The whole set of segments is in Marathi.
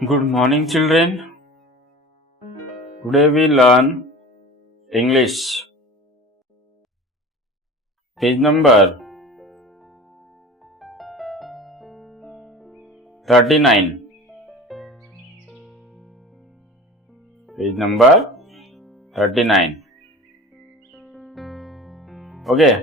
Good morning, children. Today we learn English. Page number 39. Page number 39. Okay.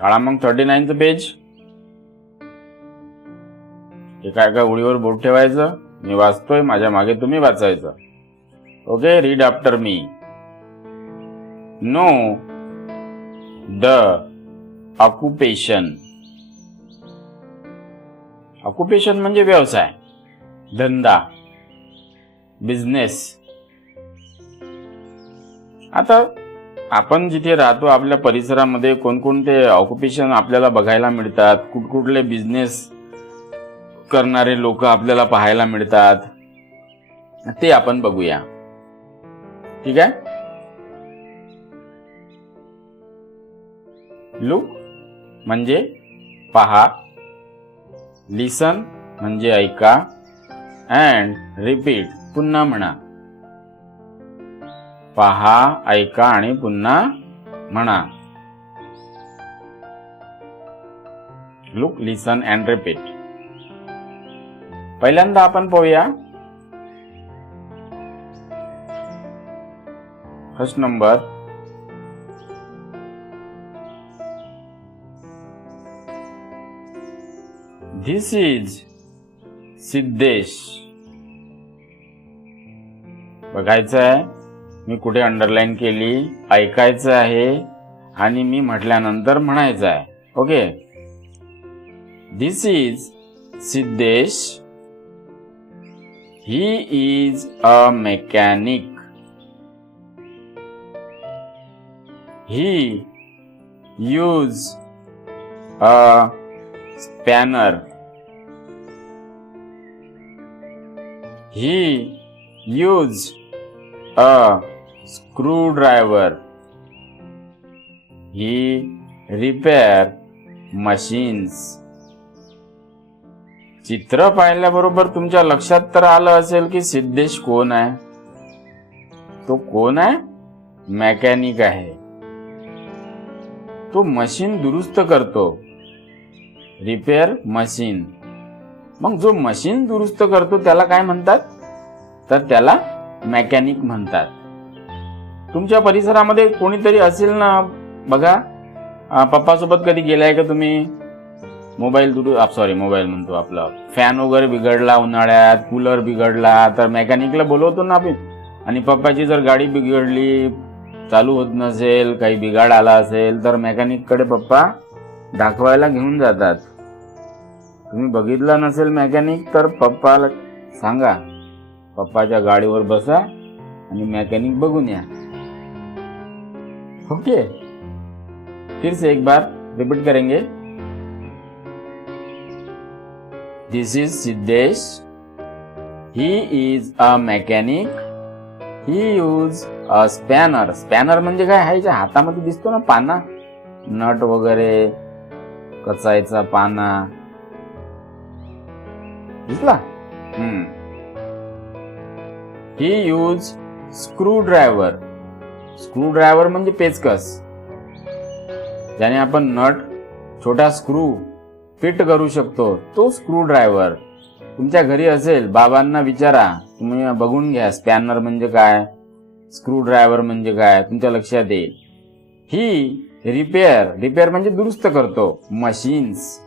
काढा मग 39th पेज. एका एका ओळीवर बोट ठेवायचं. मी वाचतोय, माझ्या मागे तुम्ही वाचायचं. Okay, read after me. Know the occupation. Occupation म्हणजे व्यवसाय, धंदा, बिझनेस. आता आपण जिथे राहतो आपल्या परिसरामध्ये कोणकोणते ऑक्युपेशन आपल्याला बघायला मिळतात, कुठकुठले बिझनेस करणारे लोक आपल्याला पाहायला मिळतात, ते आपण बघूया. ठीक आहे. लुक म्हणजे पहा, लिसन म्हणजे ऐका, अँड रिपीट पुन्हा म्हणा. पहा, ऐका आणि पुन्हा म्हणा. Look, listen and repeat. पहिल्यांदा आपण पाहूया. First number, this is Siddhesh. बघायचं आहे, मी कुठे अंडरलाईन केली, ऐकायचं आहे आणि मी म्हटल्यानंतर म्हणायचं आहे. Okay. This is Siddhesh. He is a mechanic. He uses a spanner. He uses a screwdriver. He repairs machines. चित्र पाहिल्याबरोबर तुमच्या लक्षात तर आलं असेल की सिद्धेश कोण आहे. तो कोण आहे? मेकॅनिक आहे. तो मशीन दुरुस्त करतो. Repair machine. मग जो मशीन दुरुस्त करतो त्याला काय म्हणतात? तर त्याला मेकॅनिक म्हणतात. तुमच्या परिसरामध्ये कोणीतरी असेल ना, बघा. पप्पासोबत कधी गेलाय का तुम्ही? मोबाईल म्हणतो, आपला फॅन वगैरे बिघडला उन्हाळ्यात, कूलर बिघडला तर मेकॅनिकला बोलवतो ना आपण. आणि पप्पाची जर गाडी बिघडली, चालू होत नसेल, काही बिघाड आला असेल तर मेकॅनिक कडे पप्पा दाखवायला घेऊन जातात. तुम्ही बघितला नसेल मेकॅनिक तर पप्पाला सांगा, पप्पाच्या गाडीवर बसा आणि मेकॅनिक बघून या. ओके. फिर से एक बार रिपीट करेंगे. This is Siddesh. He is a mechanic. He uses a spanner. Spanner म्हणजे काय? ह्याच्या हातामध्ये दिसतो ना पाना, नट वगैरे कचायचा पाना, दिसला? He uses screwdriver. Screwdriver म्हणजे पेचकस, ज्याने आपण नट, छोटा स्क्रू फिट करू शकतो, तो स्क्रू ड्रायव्हर. तुमच्या घरी असेल, बाबांना विचारा, तुम्ही बघून घ्या स्पॅनर म्हणजे काय, स्क्रू ड्रायव्हर म्हणजे काय, तुमच्या लक्षात येईल. ही रिपेअर म्हणजे दुरुस्त करतो. मशीन्स.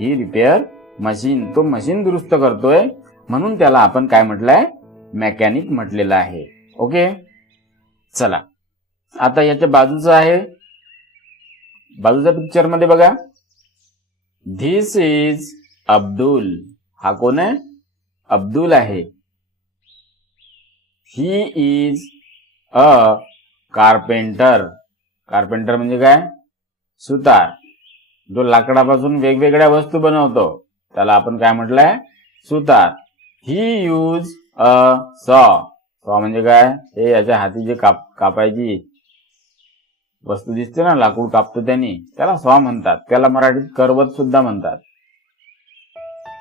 ही रिपेअर मशीन. तो मशीन दुरुस्त करतोय म्हणून त्याला आपण काय म्हटलंय? मेकॅनिक म्हटलेलं आहे. ओके. चला, आता याच्या बाजूचं आहे, बाजूच्या पिक्चर मध्ये बघा. This is Abdul. हा कोण आहे? अब्दुल आहे. He is a carpenter. Carpenter म्हणजे काय? सुतार. जो लाकडापासून वेगवेगळ्या वस्तू बनवतो त्याला आपण काय म्हटलंय? सुतार. ही यूज अ सॉ. सॉ म्हणजे काय? हे याच्या हाती जे कापायची वस्तू दिसते ना, लाकूड कापतो त्यांनी, त्याला सॉ म्हणतात. त्याला मराठीत करवत सुद्धा म्हणतात.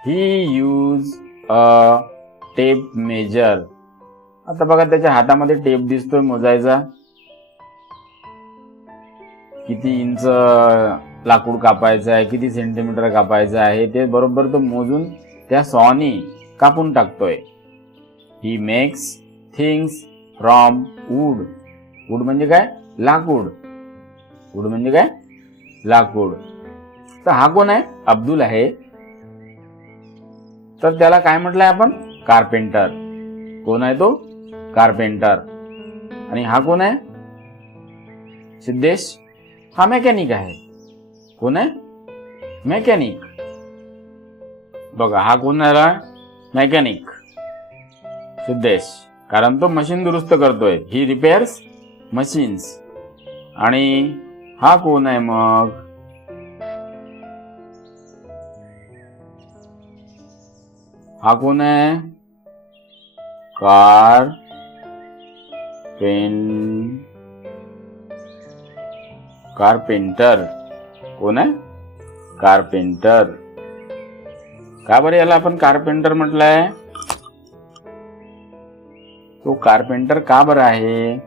ही यूज अ टेप मेजर. आता बघा त्याच्या हातामध्ये टेप दिसतोय मोजायचा. किती इंच लाकूड कापायचं आहे, किती सेंटीमीटर कापायचं आहे ते बरोबर तो मोजून त्या सॉनी कापून टाकतोय. He makes things from wood. Wood म्हणजे काय? लाकूड. वूड म्हणजे काय? लाकूड. तर हा कोण आहे? अब्दुल आहे. तर त्याला काय म्हटलंय आपण? कार्पेंटर. कोण आहे तो? कार्पेंटर. आणि हा कोण आहे? सिद्धेश. हा मेकॅनिक आहे. कोण आहे? मेकॅनिक. बघा हा कोण आहे? मेकॅनिक सिद्धेश. कारण तो मशीन दुरुस्त करतोय. ही रिपेअर्स मशीन्स. आणि हा कोण आहे मग? हा कोण आहे? कारपेंटर. कोण आहे? कारपेंटर. का बरं याला आपण कारपेंटर म्हटलंय? तो कारपेंटर का बरं आहे?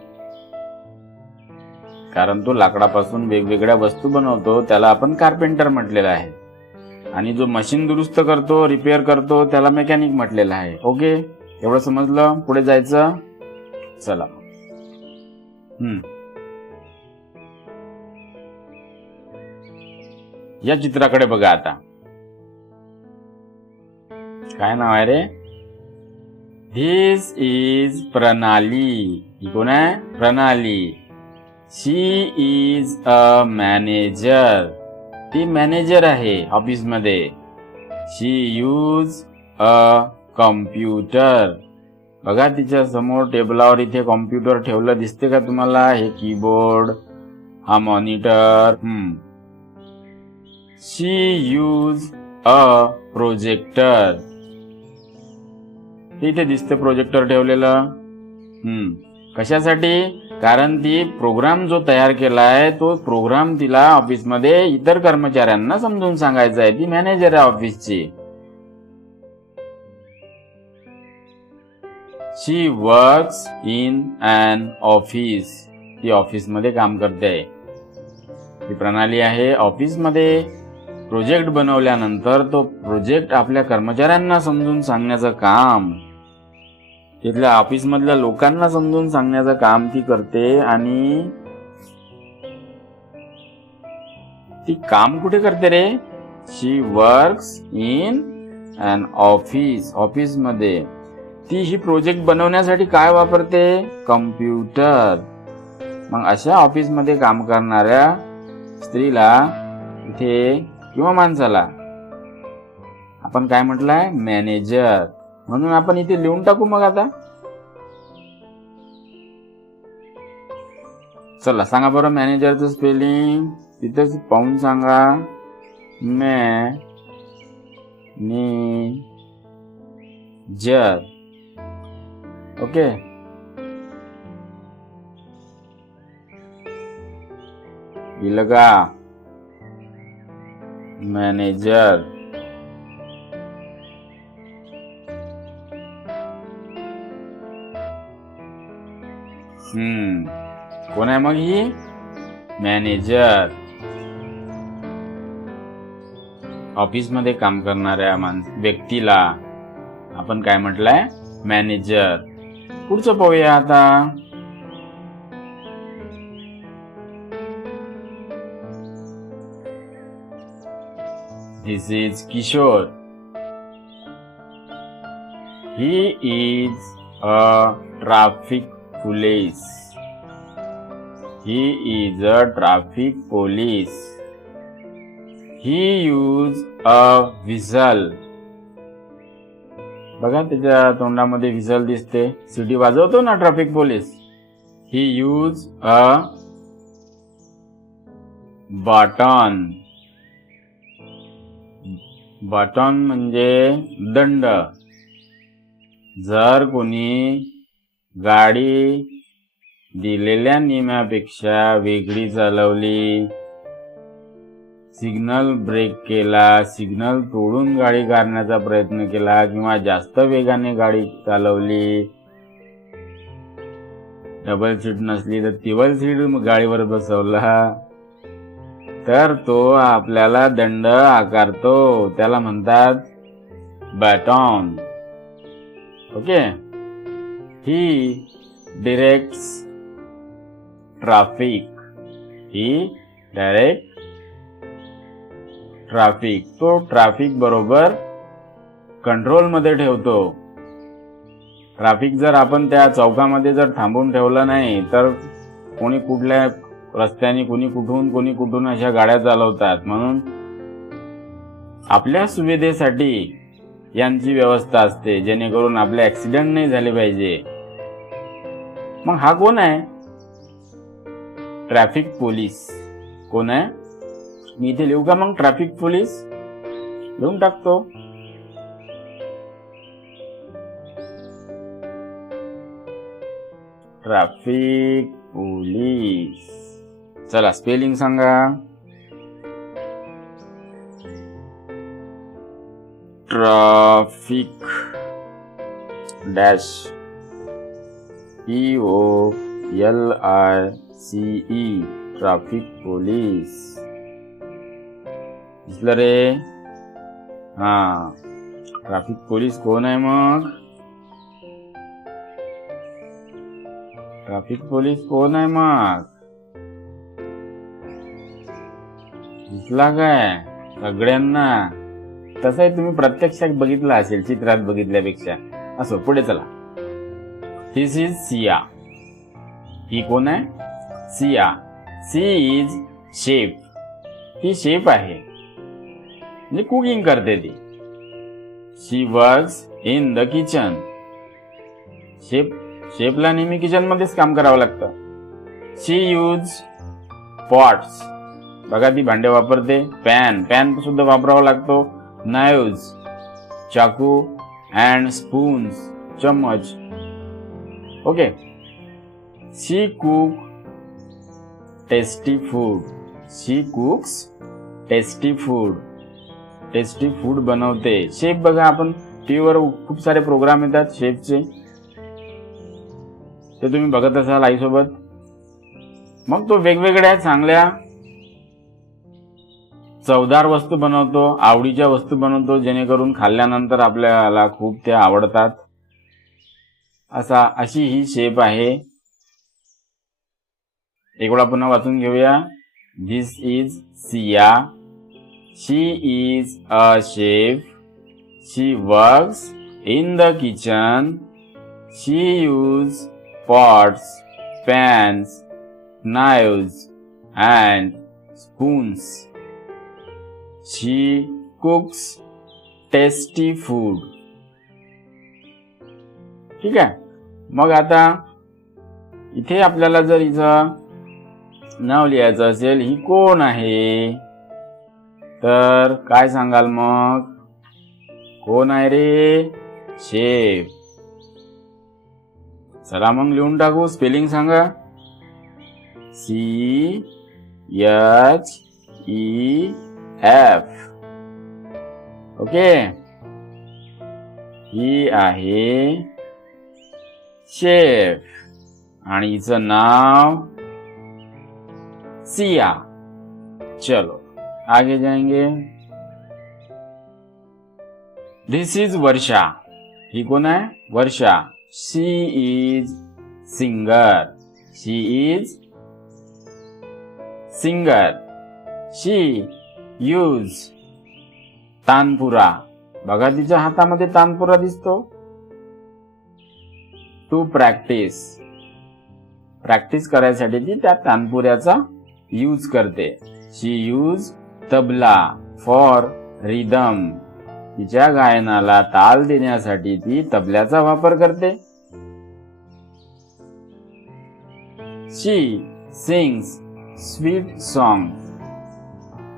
कारण तो लाकडापासून वेगवेगळ्या वस्तू बनवतो, त्याला आपण कारपेंटर म्हटलेलं आहे. आणि जो मशीन दुरुस्त करतो, रिपेअर करतो, त्याला मेकॅनिक म्हटलेलं आहे. ओके, एवढं समजलं? पुढे जायचं. चला. या चित्राकडे बघा आता. काय नाव आहे रे? धिस इज प्रणाली. ही कोण आहे? प्रणाली. शी इज अ मॅनेजर. ती मॅनेजर आहे ऑफिस मध्ये. शी यूज अ कॉम्प्युटर. बघा तिच्या समोर टेबलावर इथे कॉम्प्युटर ठेवलं दिसते का तुम्हाला? हे कीबोर्ड, हा monitor. She use a projector. इथे दिसते प्रोजेक्टर ठेवलेलं. कशासाठी? कारण ती प्रोग्राम जो तयार केलाय तो प्रोग्राम तिला ऑफिसमध्ये इतर कर्मचाऱ्यांना समजून सांगायचा आहे. ती मॅनेजर आहे ऑफिसची. शी वर्क्स इन ॲन ऑफिस. ती ऑफिसमध्ये काम करते. ती प्रणाली आहे ऑफिसमध्ये. प्रोजेक्ट बनवल्यानंतर तो प्रोजेक्ट आपल्या कर्मचाऱ्यांना समजून सांगण्याचं काम, तिथल्या ऑफिसमधल्या लोकांना समजून सांगण्याचं काम ती करते. आणि ती काम कुठे करते रे? शी वर्क्स इन ॲन ऑफिस. ऑफिसमध्ये. ती ही प्रोजेक्ट बनवण्यासाठी काय वापरते? कम्प्युटर. मग अशा ऑफिसमध्ये काम करणाऱ्या स्त्रीला इथे किंवा माणसाला आपण काय म्हटलंय? मॅनेजर. म्हणून आपण इथे लिहून टाकू मग आता. चला सांगा बरं मॅनेजरचं स्पेलिंग. तिथेच पाहून सांगा. मॅनेजर. ओके. लिहिलं का? मॅनेजर. कोण आहे मग ही? मॅनेजर. ऑफिसमध्ये काम करणाऱ्या व्यक्तीला आपण काय म्हटलंय? मॅनेजर. पुढचं पाहूया आता. This is Kishore. He is a traffic police. He is a traffic police. He use a whistle. बघा त्याच्या तोंडामध्ये व्हिसल दिसते. सिटी वाजवतो ना traffic police. He use a button. Button म्हणजे दंड. जर कोणी गाडी दिलेल्या नियमापेक्षा वेगळी चालवली, सिग्नल ब्रेक केला, सिग्नल तोडून गाडी काढण्याचा प्रयत्न केला किंवा जास्त वेगाने गाडी चालवली, डबल सीट नसली तर ट्रिपल सीट गाडीवर बसवला, तर तो आपल्याला दंड आकारतो. त्याला म्हणतात बॅटॉन. ओके. ही डिरेक्ट्स ट्रॅफिक. ही डायरेक्ट ट्रॅफिक. तो ट्रॅफिक बरोबर कंट्रोल मध्ये ठेवतो. ट्रॅफिक जर आपण त्या चौकामध्ये जर थांबवून ठेवलं नाही तर कोणी कुठल्या रस्त्याने कोणी कुठून अशा गाड्या चालवतात. म्हणून आपल्या सुविधेसाठी यांची व्यवस्था असते, जेणेकरून आपले ऍक्सिडेंट नाही झाले पाहिजे. मग हा कोण आहे? Traffic police. कोण आहे? मी इथे लिहू का मग ट्रॅफिक पोलीस? लिहून टाकतो. Traffic police. चला स्पेलिंग सांगा. Traffic dash POLICE. Traffic police. दिसलं रे? हा, ट्रॅफिक पोलीस कोण आहे मग? ट्रॅफिक पोलीस कोण आहे मग? दिसला काय सगळ्यांना? तसंही तुम्ही प्रत्यक्षात बघितलं असेल चित्रात बघितल्यापेक्षा. असो, पुढे चला. दिस इज सिया. ही कोण आहे? सिया. She is chef. ती शेफ आहे, म्हणजे कुकिंग करते ती. She works in the kitchen. शेफला नेहमी किचन मध्येच काम करावं लागतं. She use pots. बघा ती भांडे वापरते. पॅन सुद्धा वापरावा लागतो. नाइव्स, चाकू अँड स्पून्स, चम्मच. ओके. शी कुक टेस्टी फूड. शी cooks tasty food. Tasty food बनवते. शेफ बघा, आपण टीव्हीवर खूप सारे प्रोग्राम येतात शेफचे, ते तुम्ही बघत असाल आईसोबत. मग तो वेगवेगळ्या चांगल्या चवदार वस्तू बनवतो, आवडीच्या वस्तू बनवतो, जेणेकरून खाल्ल्यानंतर आपल्याला खूप त्या आवडतात. अशी ही शेफ आहे. एक वेळा पुन्हा वाचून घेऊया. This is Siya. She is a chef. She works in the kitchen. She use pots, pans, knives and spoons. She cooks tasty food. ठीक आहे. मग आता इथे आपल्याला जर हिचं नाव लिहायचं असेल, ही कोण आहे, तर काय सांगाल मग? कोण आहे रे? शेफ. चला मग लिहून टाकू. स्पेलिंग सांगा. CHEF. ओके. ही आहे शेफ आणि हिचं नाव सिया. चलो आगे जाएंगे. दिस इज वर्षा. ही कोण आहे? वर्षा. She is singer. She is singer. She use tanpura. बघा तिच्या हातामध्ये तानपुरा दिसतो. To practice. प्रॅक्टिस करायसाठी ती त्या तानपुऱ्याचा यूज करते. शी यूज तबला फॉर रिदम. तिच्या गायनाला ताल देण्यासाठी ती तबल्याचा वापर करते. शी सिंग्स स्वीट सॉंग.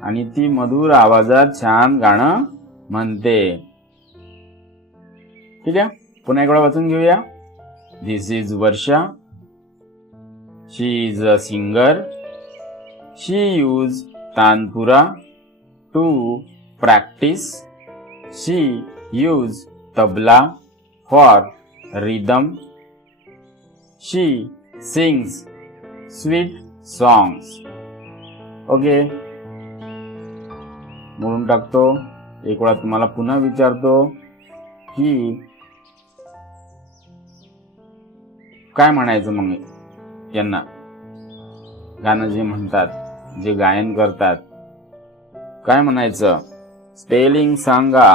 आणि ती मधुर आवाजात छान गाणं म्हणते. ठीक आहे. पुन्हा एक वेळा वाचून घेऊया. This is Varsha. She is a singer. She use tanpura to practise. She use tabla for rhythm. She sings sweet songs. Okay, म्हणून टाकतो. एक वेळा तुम्हाला पुन्हा विचारतो की काय म्हणायचं मग यांना, गाणं जे म्हणतात, जे गायन करतात, काय म्हणायचं? स्पेलिंग सांगा.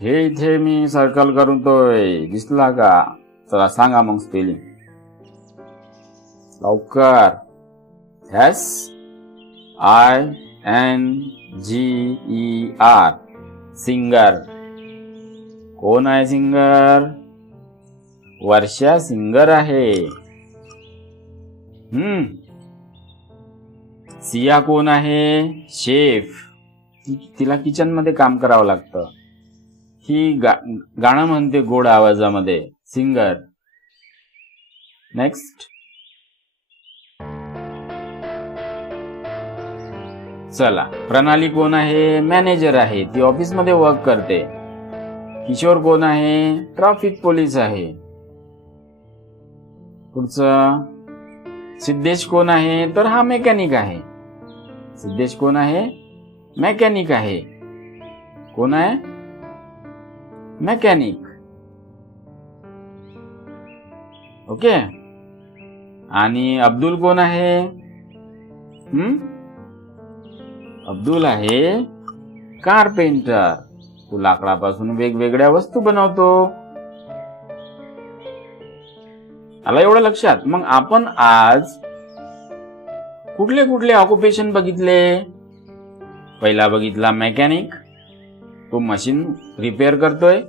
हे इथे मी सर्कल करतोय, दिसला का? चला सांगा मग स्पेलिंग लवकर. SINGER, singer. कोण आहे सिंगर? वर्षा सिंगर आहे. सिया कोण आहे? शेफ. तिला किचन मध्ये काम करावं लागतं. ही गाणं म्हणते गोड आवाजामध्ये, सिंगर. नेक्स्ट. चला, प्रणाली कोण आहे? मॅनेजर आहे, ती ऑफिस मध्ये वर्क करते. किशोर कोण आहे? ट्रॅफिक पोलीस आहे. पुढचं. सिद्धेश कोण आहे? तर हा मेकॅनिक आहे. सिद्धेश कोण आहे? मेकॅनिक आहे. कोण आहे? मेकॅनिक. ओके. आणि अब्दुल कोण आहे? अब्दुल आहे कारपेंटर. तो लाकडापासून वेगवेगळ्या वस्तू बनवतो. आला एवढं लक्षात? मग आपण आज कुठले कुठले ऑक्युपेशन बघितले? पहिला बघितला मेकॅनिक, तो मशीन रिपेअर करतोय.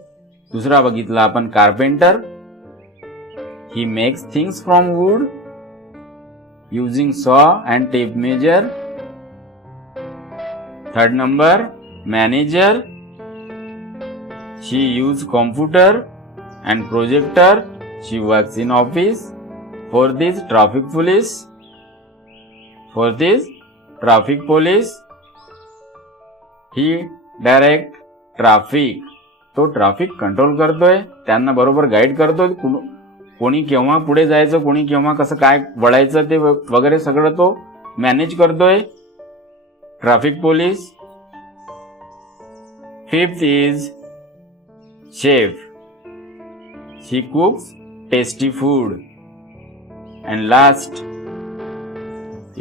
दुसरा बघितला आपण carpenter, he makes things from wood using saw and tape measure. Third number manager, she use computer and projector. She works in office. Fourth is traffic police. He direct traffic. तो ट्रॅफिक कंट्रोल करतोय, त्यांना बरोबर गाईड करतोय. कोणी केव्हा पुढे जायचं, कोणी केव्हा कसं काय वळायचं ते वगैरे सगळं तो मॅनेज करतोय. Traffic police. Fifth is chef. She cooks tasty food. And last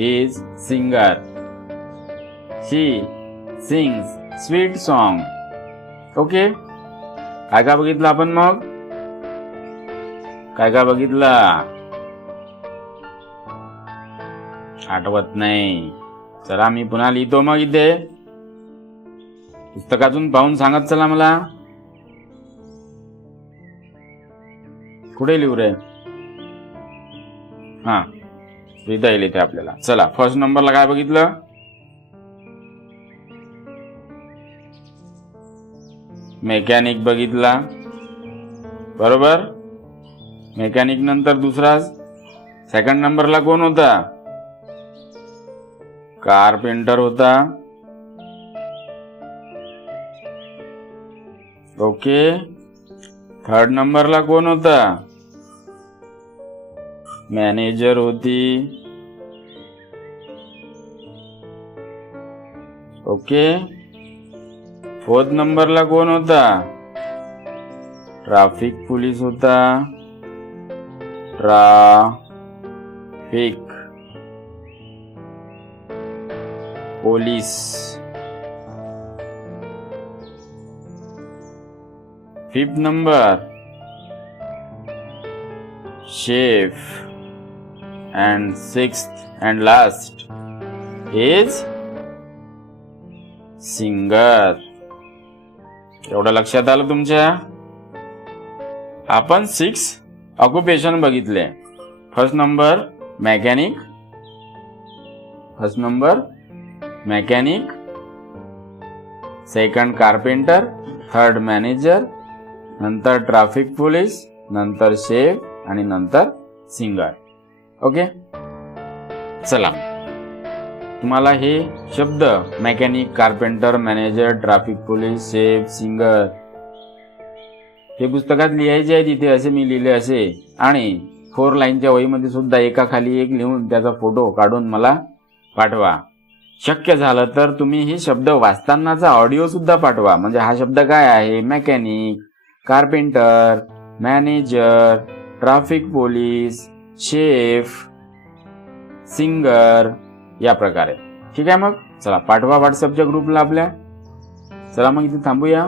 is singer. She sings sweet song. Okay? काय काय बघितलं आपण मग? काय काय बघितलं? आठवत नाही. चला मी पुन्हा लिहितो मग इथे. पुस्तकातून पाहून सांगत चला मला. कुठे लिहू रे? हा, लिहिता येईल इथे आपल्याला. चला, फर्स्ट नंबरला काय बघितलं? मेकॅनिक बघितला, बरोबर. मेकॅनिक नंतर दुसरा सेकंड नंबरला कोण होता? कारपेंटर होता. ओके. थर्ड नंबरला कोण होता? मॅनेजर होती. ओके. फोर्थ नंबरला कोण होता? ट्रॅफिक पोलीस होता. Traffic police. Fifth number chef. And sixth and last is singer. एवढं लक्षात आलं तुमच्या? आपण 6 ऑक्युपेशन बघितले. First number mechanic, second carpenter, third manager, नंतर ट्रॅफिक पोलीस, नंतर शेफ आणि नंतर सिंगर. ओके. चला, तुम्हाला हे शब्द mechanic, carpenter, manager, traffic police, chef, singer हे पुस्तकात लिहायचे आहे तिथे असे मी लिहिले असे, आणि 4 लाईनच्या वहीमध्ये सुद्धा एकाखाली एक लिहून त्याचा फोटो काढून मला पाठवा. शक्य झालं तर तुम्ही हे शब्द वाचतानाचा ऑडिओ सुद्धा पाठवा. म्हणजे हा शब्द काय आहे, mechanic, carpenter, manager, traffic police, chef, singer या प्रकारे. ठीक आहे, मग चला पाठवा व्हॉट्सअपच्या ग्रुपला आपल्या. चला मग इथे थांबूया.